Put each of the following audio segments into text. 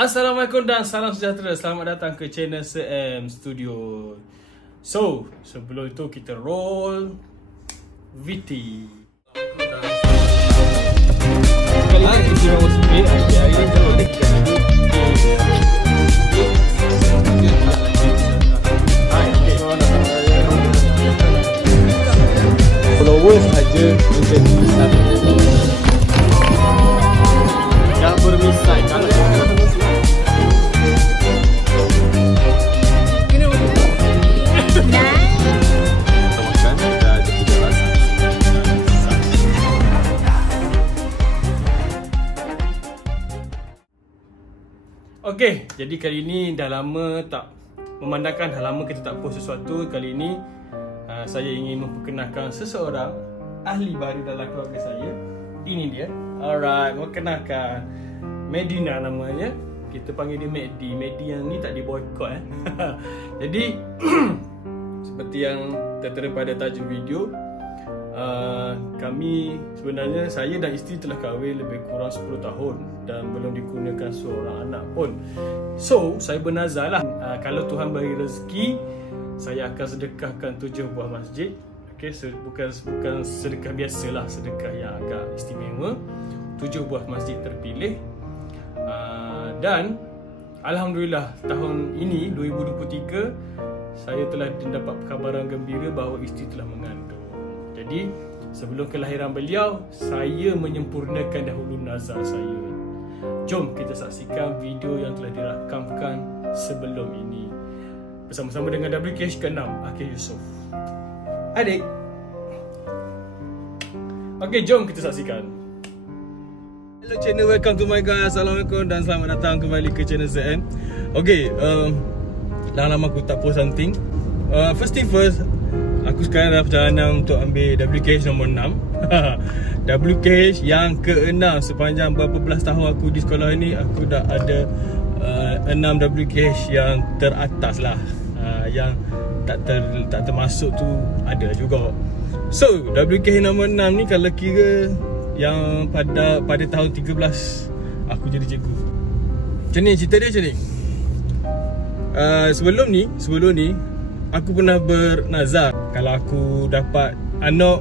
Assalamualaikum dan salam sejahtera. Selamat datang ke channel CM Studio. So, sebelum itu kita roll VT. Kali ini kita mau split. Hari ini kita boleh kita followers aja menjadi satu. Jangan bermisai. Kalau Okey, jadi kali ini dah lama tak memandangkan, dah lama kita tak post sesuatu. Kali ini saya ingin memperkenalkan seseorang ahli baru dalam keluarga saya. Ini dia. Alright, memperkenalkan Medina namanya. Kita panggil dia Medi. Medi yang ni tak diboykot Jadi seperti yang tertera pada tajuk video, kami sebenarnya, saya dan isteri telah kahwin lebih kurang 10 tahun dan belum dikurniakan seorang anak pun. So, saya bernazar lah, kalau Tuhan bagi rezeki, saya akan sedekahkan 7 buah masjid. Okay, bukan sedekah biasa lah, sedekah yang agak istimewa. 7 buah masjid terpilih. Dan Alhamdulillah, tahun ini 2023 saya telah mendapat kabaran gembira bahawa isteri telah mengandung. Jadi sebelum kelahiran beliau, saya menyempurnakan dahulu nazar saya. Jom kita saksikan video yang telah dirakamkan sebelum ini bersama-sama dengan WKH ke-6 Akil Yusof. Adik. Okey, jom kita saksikan. Hello channel, welcome to my guys. Assalamualaikum dan selamat datang kembali ke channel ZN. Okey, dah lama aku tak post something. First thing first, aku sekarang dalam perjalanan untuk ambil WKH nombor 6. WKH yang ke-6. Sepanjang berapa belas tahun aku di sekolah ni, aku dah ada 6 WKH yang teratas lah. Yang tak termasuk tu ada juga. So, WKH nombor 6 ni kalau kira yang pada tahun 13 aku jadi cikgu. Macam ni cerita dia macam ni. Sebelum ni aku pernah bernazar kalau aku dapat anak,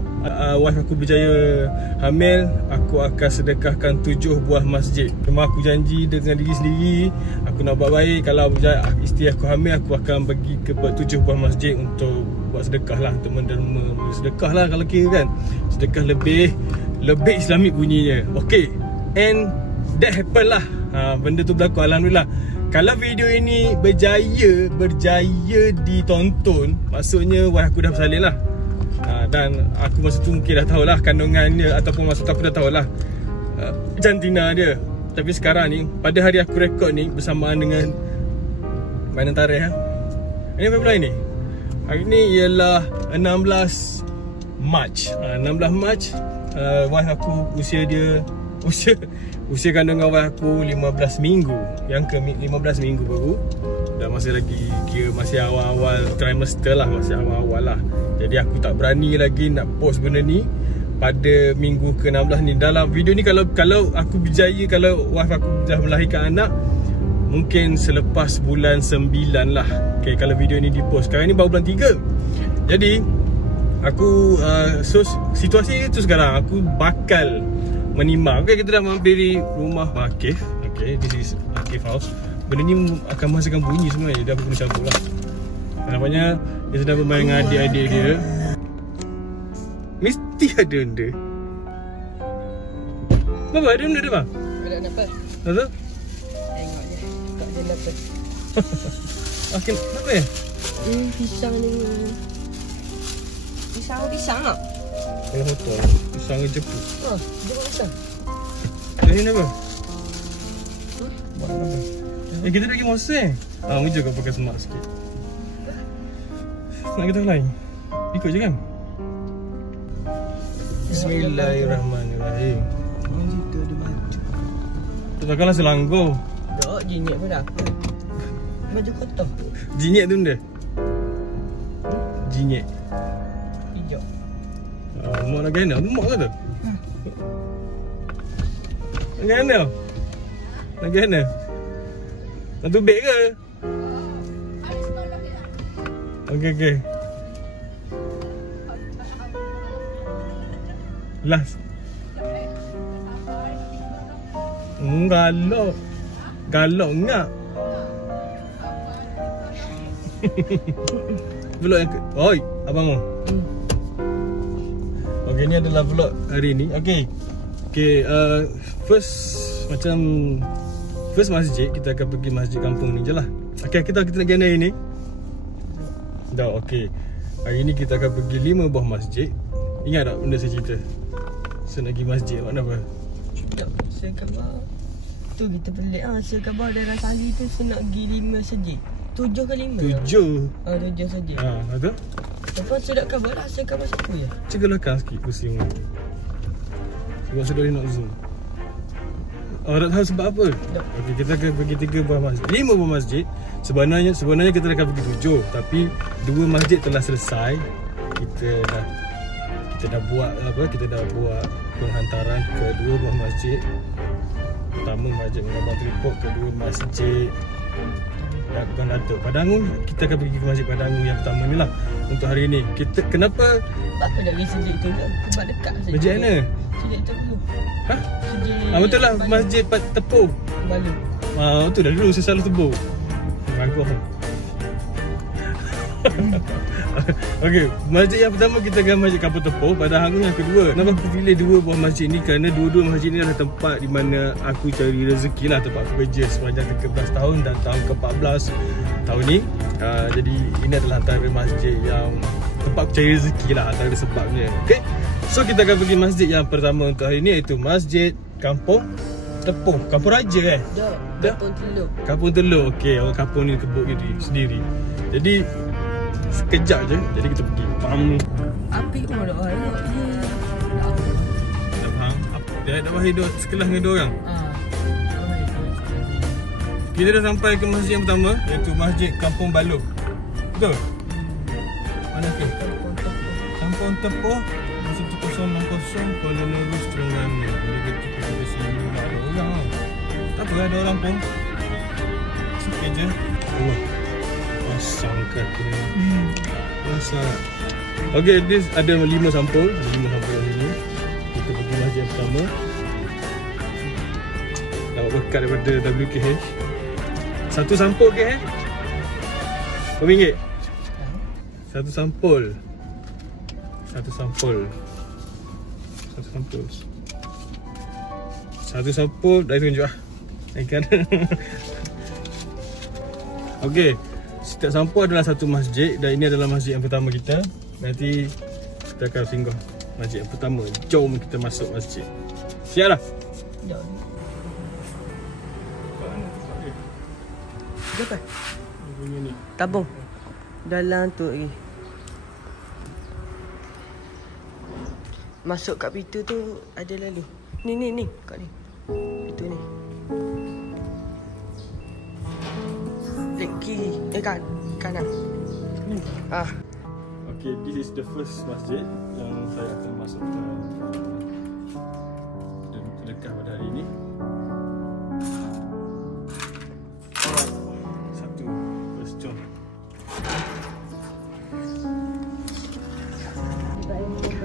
wife aku berjaya hamil, aku akan sedekahkan 7 buah masjid. Cuma aku janji dengan diri sendiri, aku nak buat baik. Kalau berjaya isteri aku hamil, aku akan bagi ke 7 buah masjid untuk buat sedekah lah, untuk menderma sedekah lah kalau kira kan. Sedekah lebih Islamik bunyinya. Okay, and that happen lah. Benda tu berlaku, Alhamdulillah. Kalau video ini berjaya ditonton, maksudnya wife aku dah bersalin lah. Dan aku masa tu mungkin dah tahulah kandungannya, ataupun masa tu aku dah tahulah jantina dia. Tapi sekarang ni, pada hari aku rekod ni bersamaan dengan mainan tarikh. Ini berapa bulan ni? Hari ni ialah 16 Mac. 16 Mac, wife aku usia kandungan wife aku 15 minggu. Yang ke 15 minggu baru. Dan masih lagi kira masih awal-awal trimester lah, masih awal-awal lah. Jadi aku tak berani lagi nak post benda ni pada minggu ke-16 ni. Dalam video ni kalau aku berjaya, kalau wife aku dah melahirkan anak, mungkin selepas bulan 9 lah. Okay, kalau video ni dipost. Sekarang ni baru bulan 3. Jadi aku situasi itu sekarang aku bakal menimbang. Okay, kita dah mampiri rumah Akif. Okay, this is Akif house. Benda ni akan menghasilkan bunyi sebenarnya. Dia aku kena cabut lah. Nampaknya dia sedang bermain dengan adik-adik dia. Mesti ada benda. Apa ada benda dia bang? Ada apa? Ada? Tengok je. Tak ada apa. Okey, apa ya? Pisang dengan pisang tak? Kalau hotel, pisang ke jeput. Dia buat pisang. Ini apa? Buat apa? Kita lagi masa mungkin juga pakai semak sikit. Nak kita lain? Ikut je kan? Bismillahirrahmanirrahim. Situ ada baju. Tu takkanlah selanggur. Tak, jinyek pun dah. Baju kotor. Jinyek tu benda? Jinyek. Hijau. Mak nak gana? Mak ke tu? Nak gana? Nak gana? Nak tubik ke? Okey. Last. Galak. Galak ngak. Vlog yang oi, abang mu. Okey, ni adalah vlog hari ni. Okey, first masjid, kita akan pergi masjid kampung ni je lah. Okey, kita nak pergi hari ni. Dah, okey. Hari ni kita akan pergi 5 buah masjid. Ingat tak benda saya cerita? Saya nak pergi masjid, makna apa? Tak, saya khabar. Tu kita pelik lah. Saya khabar dalam sehari tu saya nak pergi 5 masjid. 7 ke 5? 7. 7 saja. Betul? Lepas saya nak khabar lah. Saya khabar siapa ya? Cegalahkan sikit kursi ni. Sebab saya dah nak zoom. Tak tahu sebab apa? Okey, kita akan pergi 3 buah masjid, 5 buah masjid. Sebenarnya kita akan pergi 7, tapi 2 masjid telah selesai. Kita dah buat penghantaran ke 2 buah masjid. Pertama masjid Mengabang Tripok, kedua masjid Bukan Datuk Padangun. Kita akan pergi ke masjid Padangun yang pertama ni lah untuk hari ni. Kenapa? Apa dah pergi masjid tu kan? Sebab dekat saja. Masjid mana? Masjid Tepuh. Betul lah, masjid Tepuh. Balu. Betul dah, dulu saya selalu sebut. Raguh. Okey, masjid yang pertama kita akan masjid Kampung Tepuh pada Hangus. Yang kedua, kenapa aku pilih 2 buah masjid ni? Kerana dua-dua masjid ni adalah tempat di mana aku cari rezeki lah, tempat aku kerja sepanjang 13 tahun dan tahun ke-14 tahun ni. Jadi ini adalah antara masjid yang tempat aku cari rezeki lah, antara sebabnya. Okey, so kita akan pergi masjid yang pertama untuk hari ni, iaitu Masjid Kampung Tepuh. Kampung Raja Dah. Kampung Teluk. Kampung Teluk. Okey, orang kampung ni kebut sendiri. Jadi sekejap je, jadi kita pergi. Faham? Api pun nak hidup. Tak faham? Dia dah hidup sekelas dengan dia orang. Kita dah sampai ke masjid yang pertama, iaitu Masjid Kampung Baluh. Betul? Mana ke? Kampung Tepuh 1060 Kuala Nerus Terengganu. Dia kita ke sini tak ada orang tau. Tak apa, ada orang pun. Sikit je. Pasang kaki ni. Pasang. Okey, this ada 5 sampul. Ada 5 sampul di sini. Kita pergi masjid yang pertama. Dapat berkat daripada WKH. Satu sampul ke RM1? Satu sampul. Satu sampul dah tunjuk lah. Ikan. Okey, setiap sampul adalah satu masjid dan ini adalah masjid yang pertama kita. Nanti kita akan singgah masjid yang pertama. Jom kita masuk masjid. Siap dah? Jom. Dapat? Ni. Tabung. Dalam tu lagi. Masuk kat pintu tu ada lalu. Ni kat ni. Pintu ni. Kiri, kanan. Okay, this is the first masjid yang saya akan masukkan dekat pada hari ini. Satu, first jom.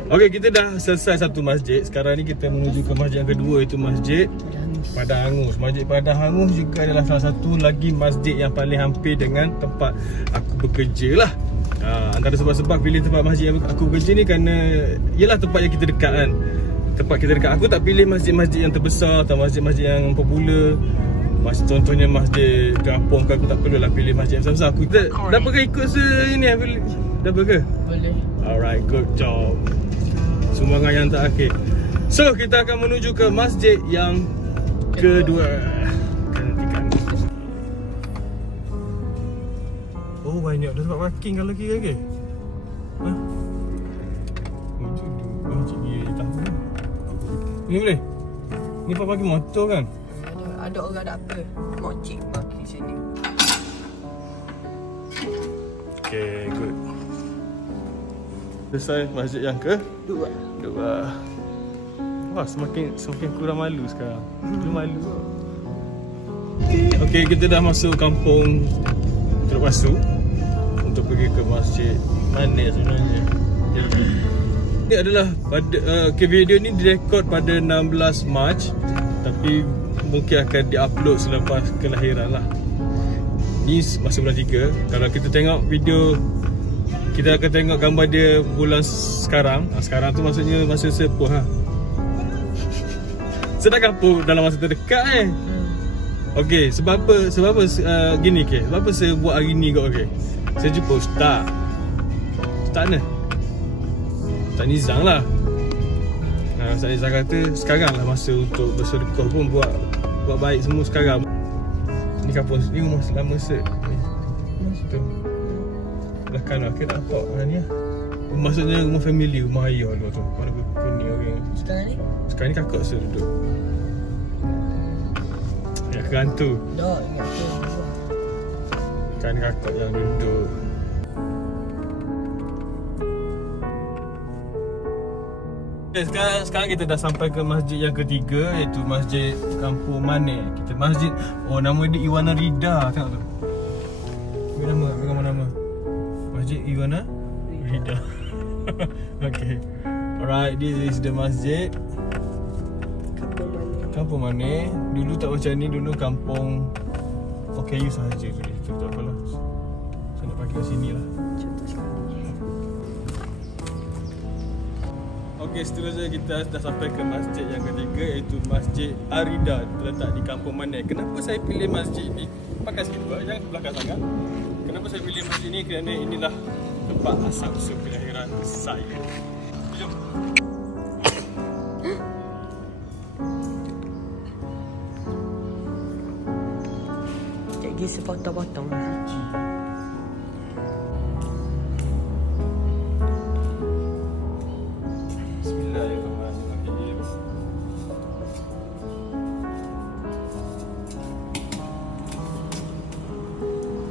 Okay, kita dah selesai satu masjid. Sekarang ni kita menuju ke masjid yang kedua, iaitu Masjid Padang Hangus. Masjid Padang Hangus juga adalah salah satu lagi masjid yang paling hampir dengan tempat aku bekerja lah. Antara sebab-sebab pilih tempat masjid yang aku bekerja ni kerana ialah tempat yang kita dekat kan. Tempat kita dekat. Aku tak pilih masjid-masjid yang terbesar atau masjid-masjid yang popular. Contohnya masjid kampung ke, aku tak perlulah pilih masjid yang besar-besar. Aku dah pergi ikut ini. Dah pergi? Boleh. Alright, good job. Sumbangan yang terakhir. So, kita akan menuju ke masjid yang kedua. Gantikan. Oh, banyak dah sebab parking kalau kira ke? Masjid ni tak tahu. Ni boleh? Ni pak parking motor kan? Ada orang ada apa? Mocik parking sini. Okay, good. Selesai masjid yang kedua. Wah, semakin kurang malu sekarang. Dulu malu. Okay, kita dah masuk kampung Teluk Pasu untuk pergi ke masjid mana sebenarnya. Ini adalah pada video ni direkod pada 16 Mac, tapi mungkin akan diupload selepas kelahiran lah. Ni masa bulan 3. Kalau kita tengok video, kita akan tengok gambar dia bulan sekarang. Sekarang tu maksudnya masa sepuh lah. Sedangkan apa dalam masa terdekat Okay, sebab apa gini ke? Sebab apa saya buat hari ni kot saya jumpa Ustaz mana? Ustaz Nizam lah. Ustaz Nizam kata sekarang lah masa untuk bersedekah pun buat baik semua sekarang. Ni kampung ni rumah selama tu. Belakang lah kita nampak ni lah. Maksudnya rumah family, rumah ayah tu. Mana kuning orang. Sekarang ni kakak saya duduk. Ya kerantu. Dah ingat tu. Kan kakak yang duduk. Okay, sekarang kita dah sampai ke masjid yang ketiga, iaitu Masjid Kampung Mane. Kita masjid, nama dia Iwana Rida. Tengok tu. Bagi nama. Masjid Iwana Rida. Okay. Alright, this is the masjid Kampung Mane. Dulu tak macam ni, dulu kampung OKU sahaja tu. Kita tak apalah. Saya nak pakai kat sini lah. Okay, seterusnya kita dah sampai ke masjid yang ketiga, iaitu Masjid Arida, terletak di Kampung Mane. Kenapa saya pilih masjid ni? Pakai sikit buat, jangan ke belakang sangat. Kenapa saya pilih masjid ni? Kerana inilah tempat asal usul kelahiran saya. Jom. Cik Gi sepotong-potong. Bismillahirrahmanirrahim.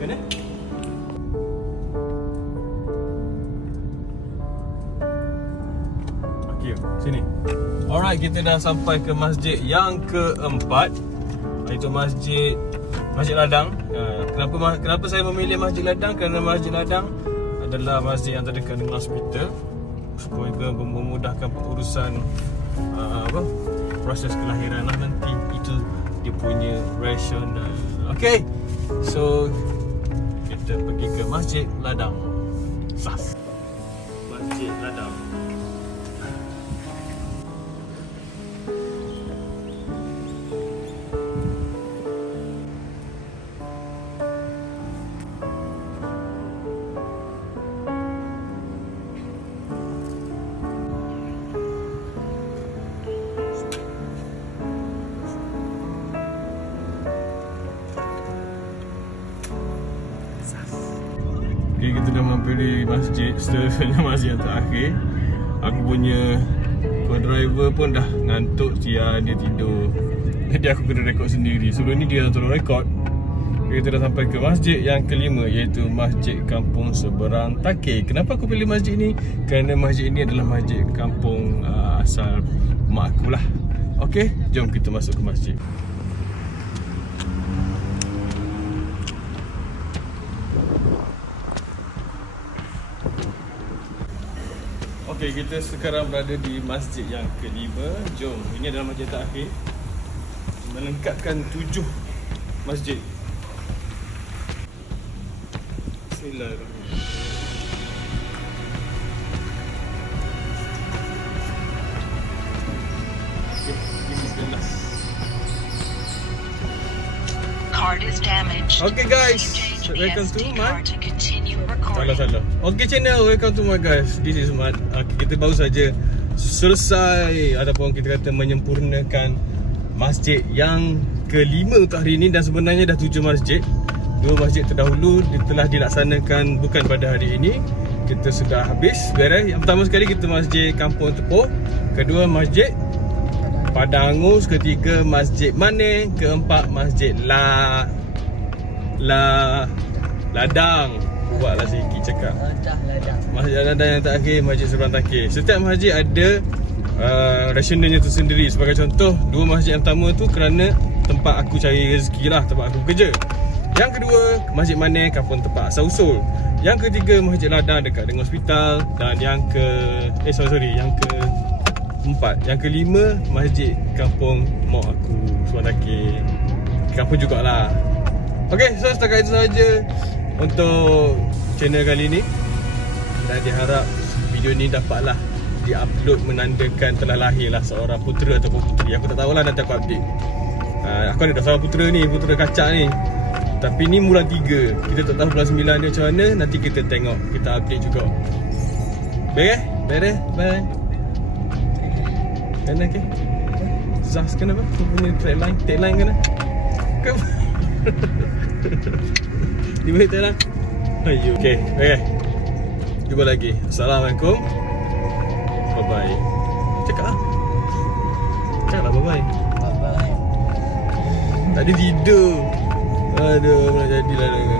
Kena? Okay, sini. Alright, kita dah sampai ke masjid yang keempat, iaitu Masjid Ladang. Kenapa saya memilih Masjid Ladang? Kerana Masjid Ladang adalah masjid yang terdekat dengan hospital, supaya memudahkan urusan proses kelahiran lah nanti. Itu dia punya rasional. Okay, so kita pergi ke Masjid Ladang. Sas. Masjid Ladang. Okay, kita dah mampir di masjid. Seterusnya masjid yang terakhir. Aku punya co-driver pun dah ngantuk, dia tidur. Jadi aku kena rekod sendiri. Sebelum ni dia tolong rekod. Kita dah sampai ke masjid yang kelima, iaitu Masjid Kampung Seberang Takir. Kenapa aku pilih masjid ni? Kerana masjid ni adalah masjid kampung asal mak aku lah. Okay, jom kita masuk ke masjid. Okay, kita sekarang berada di masjid yang kelima. Jom, ini adalah masjid terakhir, melengkapkan 7 masjid. Bismillahirrahmanirrahim. Okay, bismillah. Card is damaged. Okay guys, welcome to my Salah. Okay channel, welcome to my guys. This is Mat. Kita baru saja selesai ataupun kita kata menyempurnakan masjid yang kelima untuk hari ini. Dan sebenarnya dah 7 masjid. 2 masjid terdahulu telah dilaksanakan bukan pada hari ini. Kita sudah habis beres. Yang pertama sekali kita Masjid Kampung Tepuk, kedua Masjid Padang Angus, ketiga Masjid Mane, keempat Masjid Ladang. Buatlah sikit cakap. Masjid Ladang yang terakhir Masjid Seberang Takir. Setiap masjid ada rasionalnya tu sendiri. Sebagai contoh, 2 masjid yang pertama tu kerana tempat aku cari rezeki lah, tempat aku kerja. Yang kedua, Masjid Manek kampung tempat asal usul. Yang ketiga, Masjid Ladang dekat dengan hospital. Dan yang yang keempat, yang kelima, Masjid kampung mak aku, Suandaki. Kampung jugalah. Okay, so setakat itu sahaja untuk channel kali ni. Dan diharap video ni dapatlah di-upload menandakan telah lahirlah seorang putera ataupun puteri. Aku tak tahulah, nanti aku update. Aku ada dah seorang putera ni, putera kacak ni. Tapi ni bulan 3. Kita tak tahu bulan 9 dia macam mana. Nanti kita tengok, kita update juga. Beres? Bye. Kena ke? Zaz kenapa? Kau punya tagline kena? Kau di bawah tagline? Ayo, okay. Jumpa lagi. Assalamualaikum. Bye-bye. Cakap lah bye-bye. Bye-bye. Tadi tidur. Aduh, nak jadilah dengan